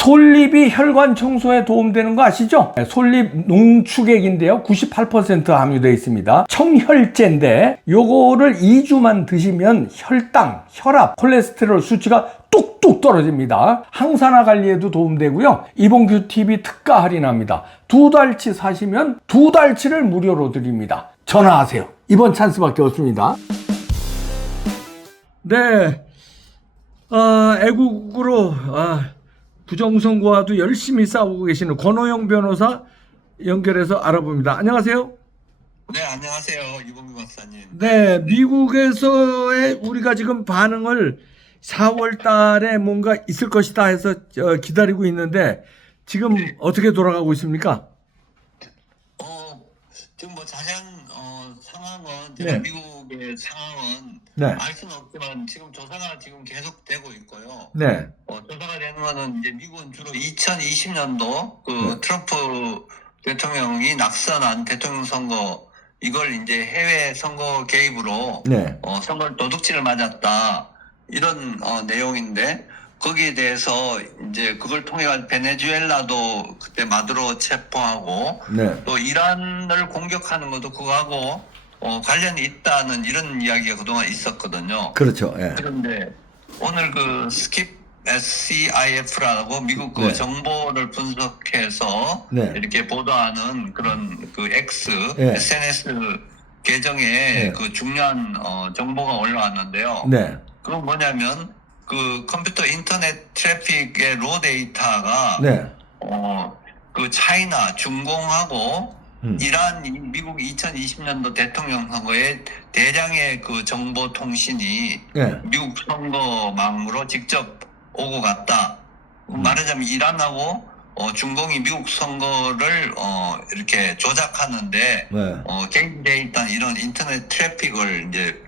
솔잎이 혈관 청소에 도움되는 거 아시죠? 솔잎 농축액인데요. 98% 함유되어 있습니다. 청혈제인데 요거를 2주만 드시면 혈당, 혈압, 콜레스테롤 수치가 뚝뚝 떨어집니다. 항산화 관리에도 도움되고요. 이봉규 TV 특가 할인합니다. 2달치 사시면 2달치를 무료로 드립니다. 전화하세요. 이번 찬스밖에 없습니다. 네, 애국으로 부정선거와도 열심히 싸우고 계시는 권호영 변호사 연결해서 알아봅니다. 안녕하세요. 네, 안녕하세요. 이봉규 박사님. 네, 미국에서의 우리가 지금 반응을 4월 달에 뭔가 있을 것이다 해서 기다리고 있는데 지금 어떻게 돌아가고 있습니까? 지금 뭐 자세한 상황은 제가 네. 미국의 상황은 네. 알 수는 없지만 지금 조사가 지금 계속되고 있고요. 네. 조사가 되는 거는 이제 미국은 주로 2020년도 그 네. 트럼프 대통령이 낙선한 대통령 선거 이걸 이제 해외 선거 개입으로 네. 선거 도둑질을 맞았다 이런 내용인데 거기에 대해서 이제 그걸 통해 베네수엘라도 그때 마두로 체포하고 네. 또 이란을 공격하는 것도 그거하고 관련이 있다는 이런 이야기가 그동안 있었거든요. 그렇죠. 예. 그런데 오늘 그 스킵 SCIF라고 미국 그 네. 정보를 분석해서 네. 이렇게 보도하는 그런 그 X 네. SNS 계정에 네. 그 중요한 정보가 올라왔는데요. 네. 그건 뭐냐면 그 컴퓨터 인터넷 트래픽의 로 데이터가 네. 그 차이나 중공하고 이란이 미국 2020년도 대통령 선거에 대량의 그 정보 통신이 네. 미국 선거망으로 직접 오고 갔다. 말하자면 이란하고 중공이 미국 선거를 이렇게 조작하는데 네. 개입돼 있다는 이런 인터넷 트래픽을 이제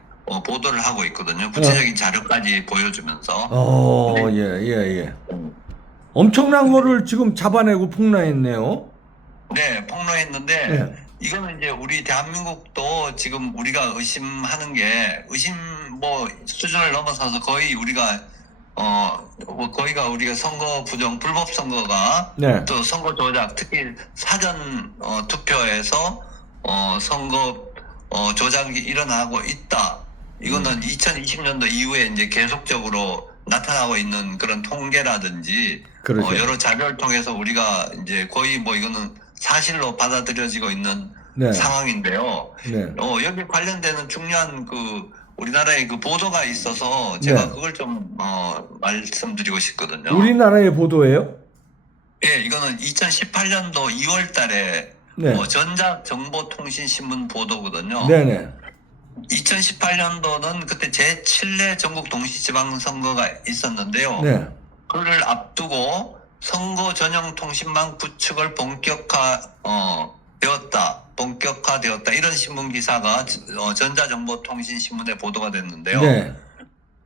보도를 하고 있거든요. 구체적인 자료까지 보여주면서. 예. 엄청난 거를 지금 잡아내고 폭로했네요. 네, 폭로했는데 네. 이거는 이제 우리 대한민국도 지금 우리가 의심하는 게 의심 뭐 수준을 넘어서서 거의 우리가 거의가 우리가 선거 부정 불법 선거가 네. 또 선거 조작 특히 사전 투표에서 선거 조작이 일어나고 있다. 이거는 2020년도 이후에 이제 계속적으로 나타나고 있는 그런 통계라든지 그렇죠. 여러 자료를 통해서 우리가 이제 거의 뭐 이거는 사실로 받아들여지고 있는 네. 상황인데요. 네. 여기 관련되는 중요한 그 우리나라의 그 보도가 있어서 제가 네. 그걸 좀 말씀드리고 싶거든요. 우리나라의 보도예요? 예, 이거는 2018년도 2월 달에 네. 전자정보통신신문 보도거든요. 네네. 2018년도는 그때 제7회 전국 동시지방선거가 있었는데요. 네. 그를 앞두고 선거 전용 통신망 구축을 본격화되었다 이런 신문 기사가 전자정보통신신문에 보도가 됐는데요. 네.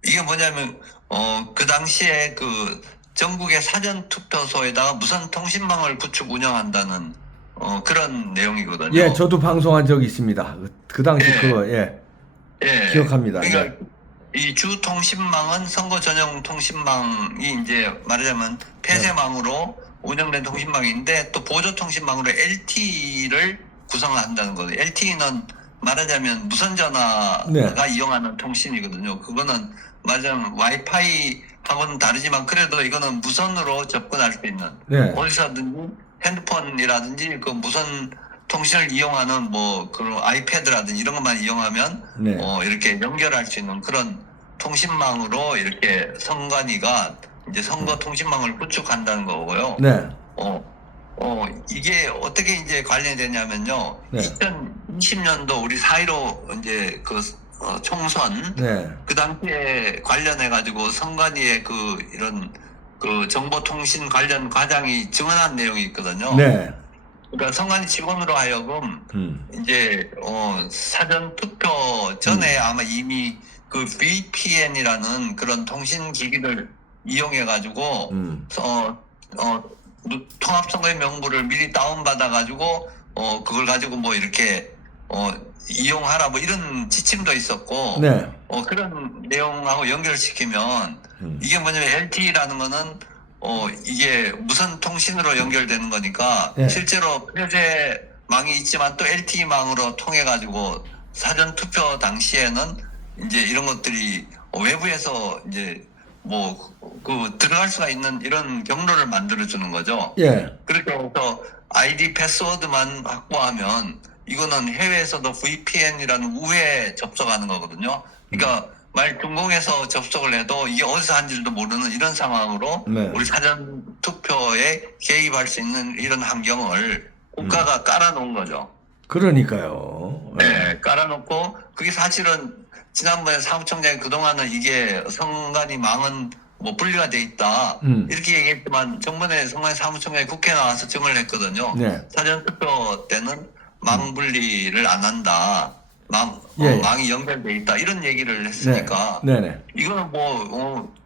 이게 뭐냐면 그 당시에 그 전국의 사전 투표소에다가 무선 통신망을 구축 운영한다는 그런 내용이거든요. 예, 저도 방송한 적이 있습니다. 그 당시 예. 그거 기억합니다. 그러니까 이 주 통신망은 선거 전용 통신망이 이제 말하자면 폐쇄망으로 운영된 통신망인데 또 보조 통신망으로 LTE를 구성을 한다는 거예요. LTE는 말하자면 무선 전화가 네. 이용하는 통신이거든요. 그거는 말하자면 와이파이하고는 다르지만 그래도 이거는 무선으로 접근할 수 있는 네. 어디서든지 핸드폰이라든지 그 무선 통신을 이용하는 뭐 그런 아이패드라든지 이런 것만 이용하면 네. 이렇게 연결할 수 있는 그런 통신망으로 이렇게 선관위가 이제 선거 통신망을 구축한다는 거고요. 네. 이게 어떻게 이제 관련이 되냐면요. 네. 2020년도 우리 4.15 이제 그 총선 네. 그 당시에 관련해 가지고 선관위의 그 이런 그 정보통신 관련 과장이 증언한 내용이 있거든요. 네. 그러니까 선관위 직원으로 하여금 이제 사전 투표 전에 아마 이미 그 VPN이라는 그런 통신 기기를 이용해 가지고 통합선거의 명부를 미리 다운받아 가지고 그걸 가지고 뭐 이렇게 이용하라 뭐 이런 지침도 있었고 네. 그런 내용하고 연결시키면 이게 뭐냐면 LTE라는 거는 이게 무선 통신으로 연결되는 거니까 네. 실제로 폐쇄망이 있지만 또 LTE망으로 통해 가지고 사전 투표 당시에는 이제 이런 것들이 외부에서 이제 들어갈 수가 있는 이런 경로를 만들어 주는 거죠. 예. 그렇게 해서 아이디 패스워드만 확보하면 이거는 해외에서도 VPN이라는 우회에 접속하는 거거든요. 그러니까 중공에서 접속을 해도 이게 어디서 한지도 모르는 이런 상황으로 네. 우리 사전 투표에 개입할 수 있는 이런 환경을 국가가 깔아놓은 거죠. 그러니까요. 네, 깔아놓고 그게 사실은 지난번에 사무총장이 그동안은 이게 성간이 분리가 돼 있다 이렇게 얘기했지만 정번에 성간이 사무총장이 국회에 나와서 증언을 했거든요. 네. 사전투표 때는 망 분리를 안 한다. 예. 망이 연결돼 있다 이런 얘기를 했으니까 네네. 이거는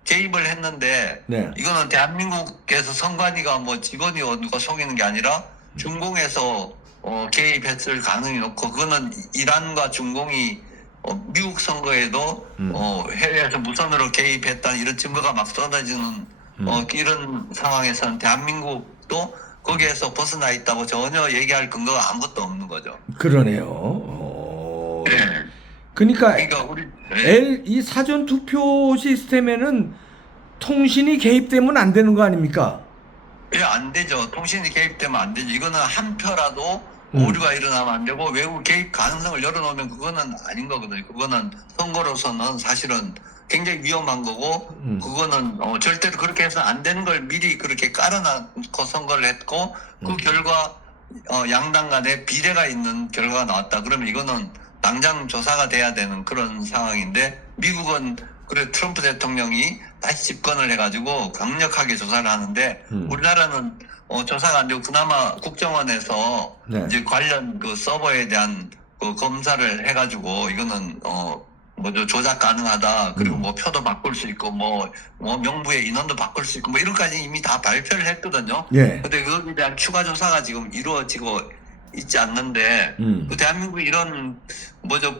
개입을 했는데 네. 이거는 대한민국에서 성관이가 직원이 누가 속이는 게 아니라 중공에서 개입했을 가능이 높고 그거는 이란과 중공이 미국 선거에도 해외에서 무선으로 개입했다는 이런 증거가 막 쏟아지는 이런 상황에서는 대한민국도 거기에서 벗어나 있다고 전혀 얘기할 근거가 아무것도 없는 거죠. 그러네요. 네. 그러니까 우리 이 사전 투표 시스템에는 통신이 개입되면 안 되는 거 아닙니까? 예, 안 되죠. 통신이 개입되면 안 되죠. 이거는 한 표라도 오류가 일어나면 안 되고 외부 개입 가능성을 열어놓으면 그거는 아닌 거거든요. 그거는 선거로서는 사실은 굉장히 위험한 거고 그거는 절대로 그렇게 해서 안 되는 걸 미리 그렇게 깔아놓고 선거를 했고 그 결과 양당 간에 비례가 있는 결과가 나왔다. 그러면 이거는 당장 조사가 돼야 되는 그런 상황인데 미국은 그래 트럼프 대통령이 다시 집권을 해가지고 강력하게 조사를 하는데 우리나라는 조사가 안 되고 그나마 국정원에서 네. 이제 관련 그 서버에 대한 그 검사를 해가지고 이거는 조작 가능하다. 그리고 표도 바꿀 수 있고 명부의 인원도 바꿀 수 있고 이런까지 이미 다 발표를 했거든요. 예. 근데 거기에 대한 추가 조사가 지금 이루어지고 있지 않는데 그 대한민국이 이런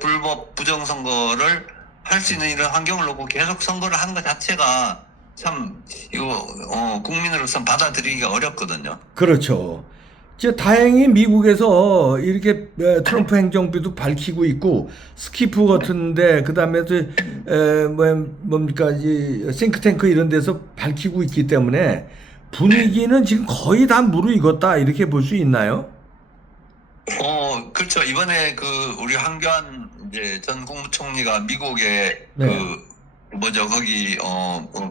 불법 부정선거를 할 수 있는 이런 환경을 놓고 계속 선거를 하는 것 자체가 참 이거 국민으로서 받아들이기가 어렵거든요. 그렇죠. 다행히 미국에서 이렇게 트럼프 행정부도 밝히고 있고 스키프 같은데 그다음에 뭡니까 이 싱크탱크 이런 데서 밝히고 있기 때문에 분위기는 지금 거의 다 무르익었다 이렇게 볼 수 있나요? 그렇죠. 이번에 우리 황교안 이제 전 국무총리가 미국의 거기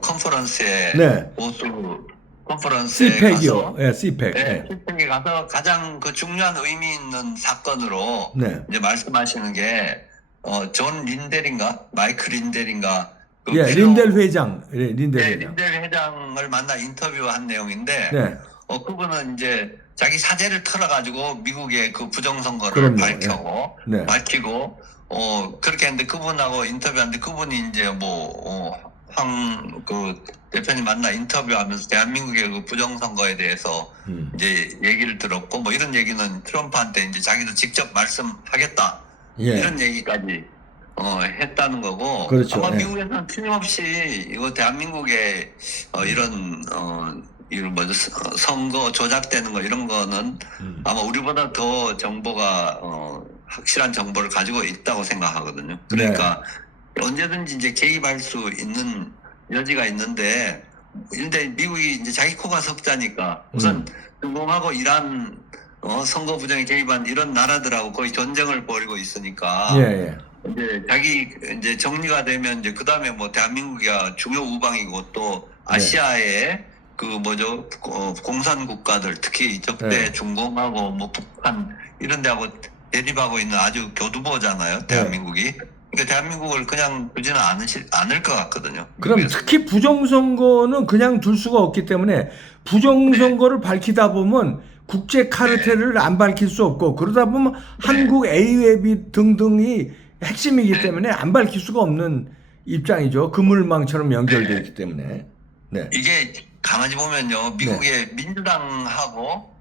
컨퍼런스에 네. 보수 컨퍼런스에 CPEC이요. 가서 예, CPEC. 네, CPEC에 가서 가장 중요한 의미 있는 사건으로 네. 이제 말씀하시는 게 존 린델인가 마이크 린델인가 린델 회장. 린델 회장. 린델 회장을 만나 인터뷰한 내용인데 네. 그분은 이제 자기 사재를 털어가지고 미국의 그 부정선거를 그럼요. 밝히고 네. 그렇게 했는데 그분하고 인터뷰하는데 그분이 이제 대표님 만나 인터뷰하면서 대한민국의 그 부정선거에 대해서 이제 얘기를 들었고 이런 얘기는 트럼프한테 이제 자기도 직접 말씀하겠다 이런 얘기까지 했다는 거고 그렇죠. 아마 미국에서는 틀림없이 이거 대한민국의 이런 선거 조작되는 거 이런 거는 아마 우리보다 더 정보가 확실한 정보를 가지고 있다고 생각하거든요. 그러니까 언제든지 이제 개입할 수 있는 여지가 있는데 근데 미국이 이제 자기 코가 석자니까 우선 중공하고 이란 선거 부정에 개입한 이런 나라들하고 거의 전쟁을 벌이고 있으니까 이제 자기 이제 정리가 되면 이제 그다음에 대한민국이야 중요 우방이고 또 아시아의 공산 국가들 특히 적대 중공하고 북한 이런 데하고 대립하고 있는 아주 교두보잖아요. 대한민국이. 그러니까 대한민국을 그냥 두지는 않을 것 같거든요. 그럼 미국에서. 특히 부정선거는 그냥 둘 수가 없기 때문에 부정선거를 밝히다 보면 국제 카르텔을 안 밝힐 수 없고 그러다 보면 한국 A웹이 등등이 핵심이기 때문에 안 밝힐 수가 없는 입장이죠. 그물망처럼 연결되어 있기 때문에. 네. 이게 가만히 보면요. 미국의 민주당하고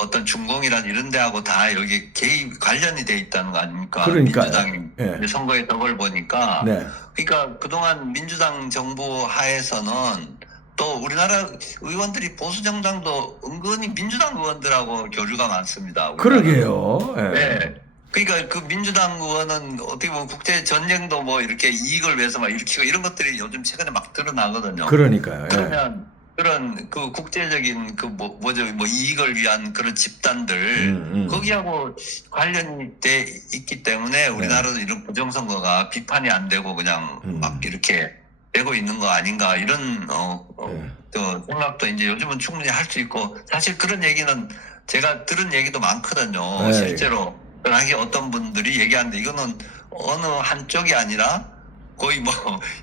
어떤 중공이란 이런 데하고 다 여기 개입 관련이 돼 있다는 거 아닙니까? 그러니까요. 민주당이 선거의 덕을 보니까. 네. 그러니까 그동안 민주당 정부 하에서는 또 우리나라 의원들이 보수 정당도 은근히 민주당 의원들하고 교류가 많습니다. 그러게요. 예. 네. 그러니까 그 민주당 의원은 어떻게 보면 국제 전쟁도 뭐 이렇게 이익을 위해서 막 일으키고 이런 것들이 요즘 최근에 막 드러나거든요. 그러니까요. 예. 그러면 그런 그 국제적인 그 뭐죠 이익을 위한 그런 집단들 거기하고 관련이 돼 있기 때문에 우리나라도 이런 부정선거가 비판이 안 되고 그냥 막 이렇게 되고 있는 거 아닌가 이런 또 생각도 이제 요즘은 충분히 할 수 있고 사실 그런 얘기는 제가 들은 얘기도 많거든요. 네. 실제로 그러하게 어떤 분들이 얘기하는데 이거는 어느 한쪽이 아니라 거의 뭐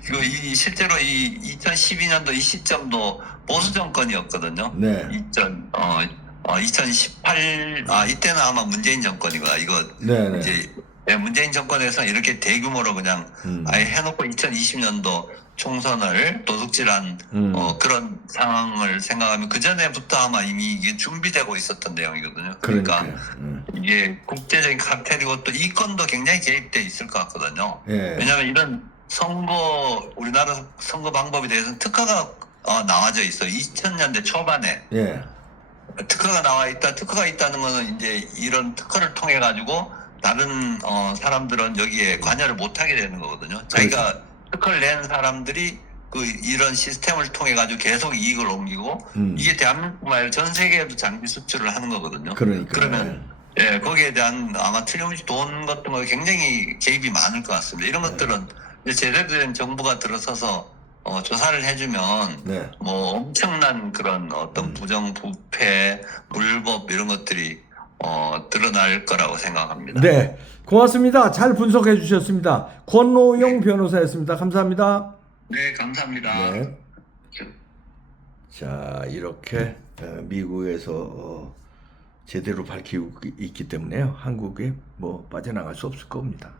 이거 실제로 이 2012년도 이 시점도 보수 정권이었거든요. 네. 2018 이때는 아마 문재인 정권이구나. 이거 네네. 이제 문재인 정권에서 이렇게 대규모로 그냥 아예 해놓고 2020년도 총선을 도둑질한 그런 상황을 생각하면 그 전에부터 아마 이미 이게 준비되고 있었던 내용이거든요. 그러니까 이게 국제적인 카르텔이고 또 이 건도 굉장히 개입돼 있을 것 같거든요. 예. 왜냐하면 이런 선거 우리나라 선거 방법에 대해서는 특허가 나와져 있어요. 2000년대 초반에 예. 특허가 나와 있다. 특허가 있다는 거는 이제 이런 특허를 통해 가지고 다른 사람들은 여기에 관여를 못 하게 되는 거거든요. 자기가 특허를 낸 사람들이 그 이런 시스템을 통해 가지고 계속 이익을 옮기고 이게 대한민국뿐만 아니라 전 세계에도 장비 수출을 하는 거거든요. 그러니까. 그러면 예, 거기에 대한 아마 틀림없이 돈 같은 거 굉장히 개입이 많을 것 같습니다. 이런 것들은 이제 제대로 된 정부가 들어서서 조사를 해주면 네. 뭐 엄청난 그런 어떤 부정 부패 불법 이런 것들이 드러날 거라고 생각합니다. 네. 고맙습니다. 잘 분석해 주셨습니다. 권노영 변호사였습니다. 감사합니다. 네, 감사합니다. 네. 자, 이렇게 미국에서 제대로 밝히고 있기 때문에요. 한국에 뭐 빠져나갈 수 없을 겁니다.